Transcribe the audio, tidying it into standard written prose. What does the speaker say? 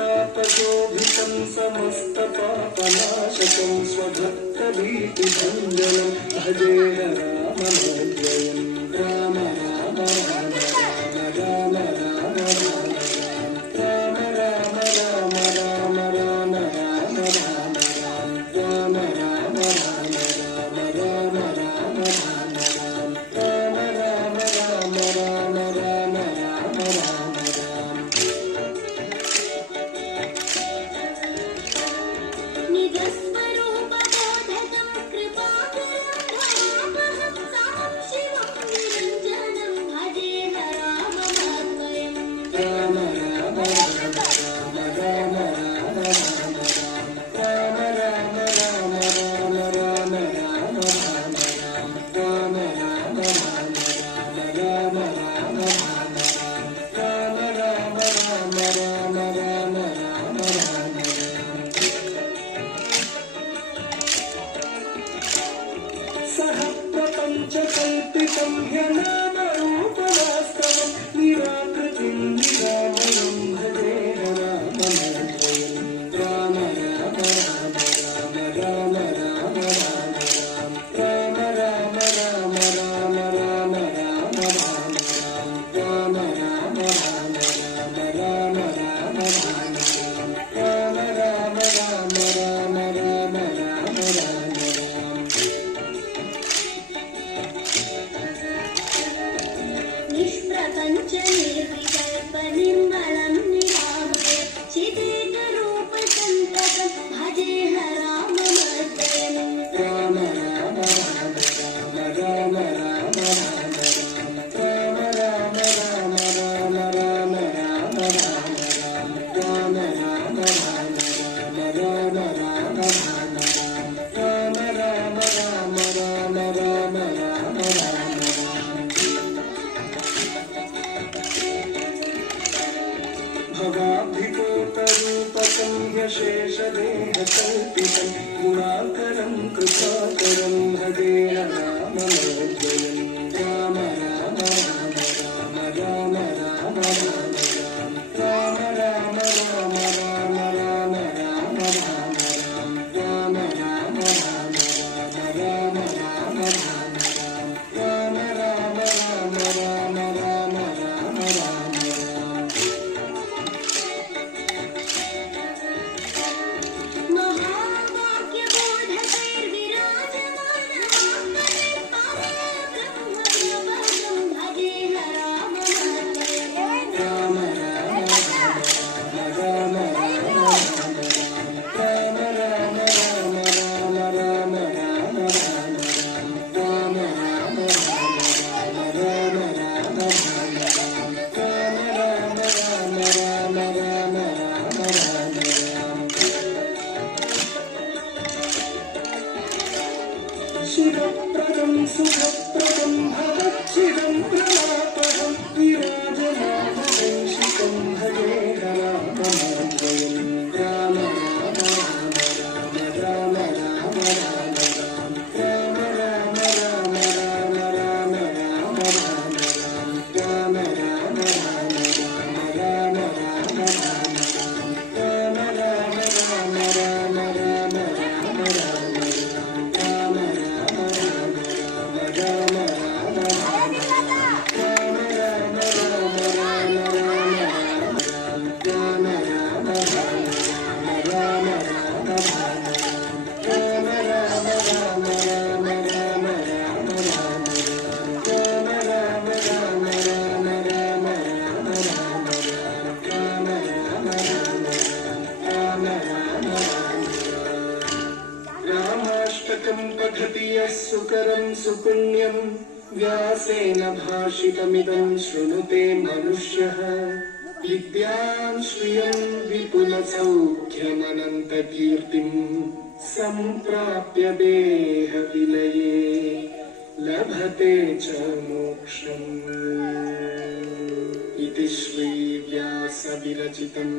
जटाकलापशोभितं समस्तपापनाशकं स्वभक्तभीतिभञ्जनं भजे राममद्वयं राम राम राम राम राम राम राम राम राम राम राम राम राम राम राम राम राम राम प्रपञ्चकल्पितं ह्यनामरूपवास्तवं निराकृतिं निरामयं भजे राममद्वयं राम राम राम राम राम राम राम राम राम राम राम राम राम राम राम राम राम राम निर्विकल्पनिर्मलं निरामय चिदेकरूपसन्ततं भजे राममद्वयं राम राम राम राम राम राम राम राम राम राम राम राम भवाब्धिकोटरूपकं ह्यशेषदेहकल्पितं गुणाकरं कृपाकरं भजे राममद्वयं राम राम राम राम राम राम राम राम राम राम राम राम राम राम राम राम राम शिवप्रदं सुखप्रदं भवच्चिदं प्रलापहं विराजमानवंशिकं भजे राममद्वयं राम राम राम राम राम राम राम राम राम राम राम राम राम राम अष्टकं पठति यः सुकरं सुपुण्यं व्यासेन भाषितमिदं शृणुते मनुष्यः विद्यां श्रियं विपुलसौख्यमनन्तकीर्तिं सम्प्राप्य देहविलये लभते च मोक्षम् इति श्रीव्यासविरचितम्।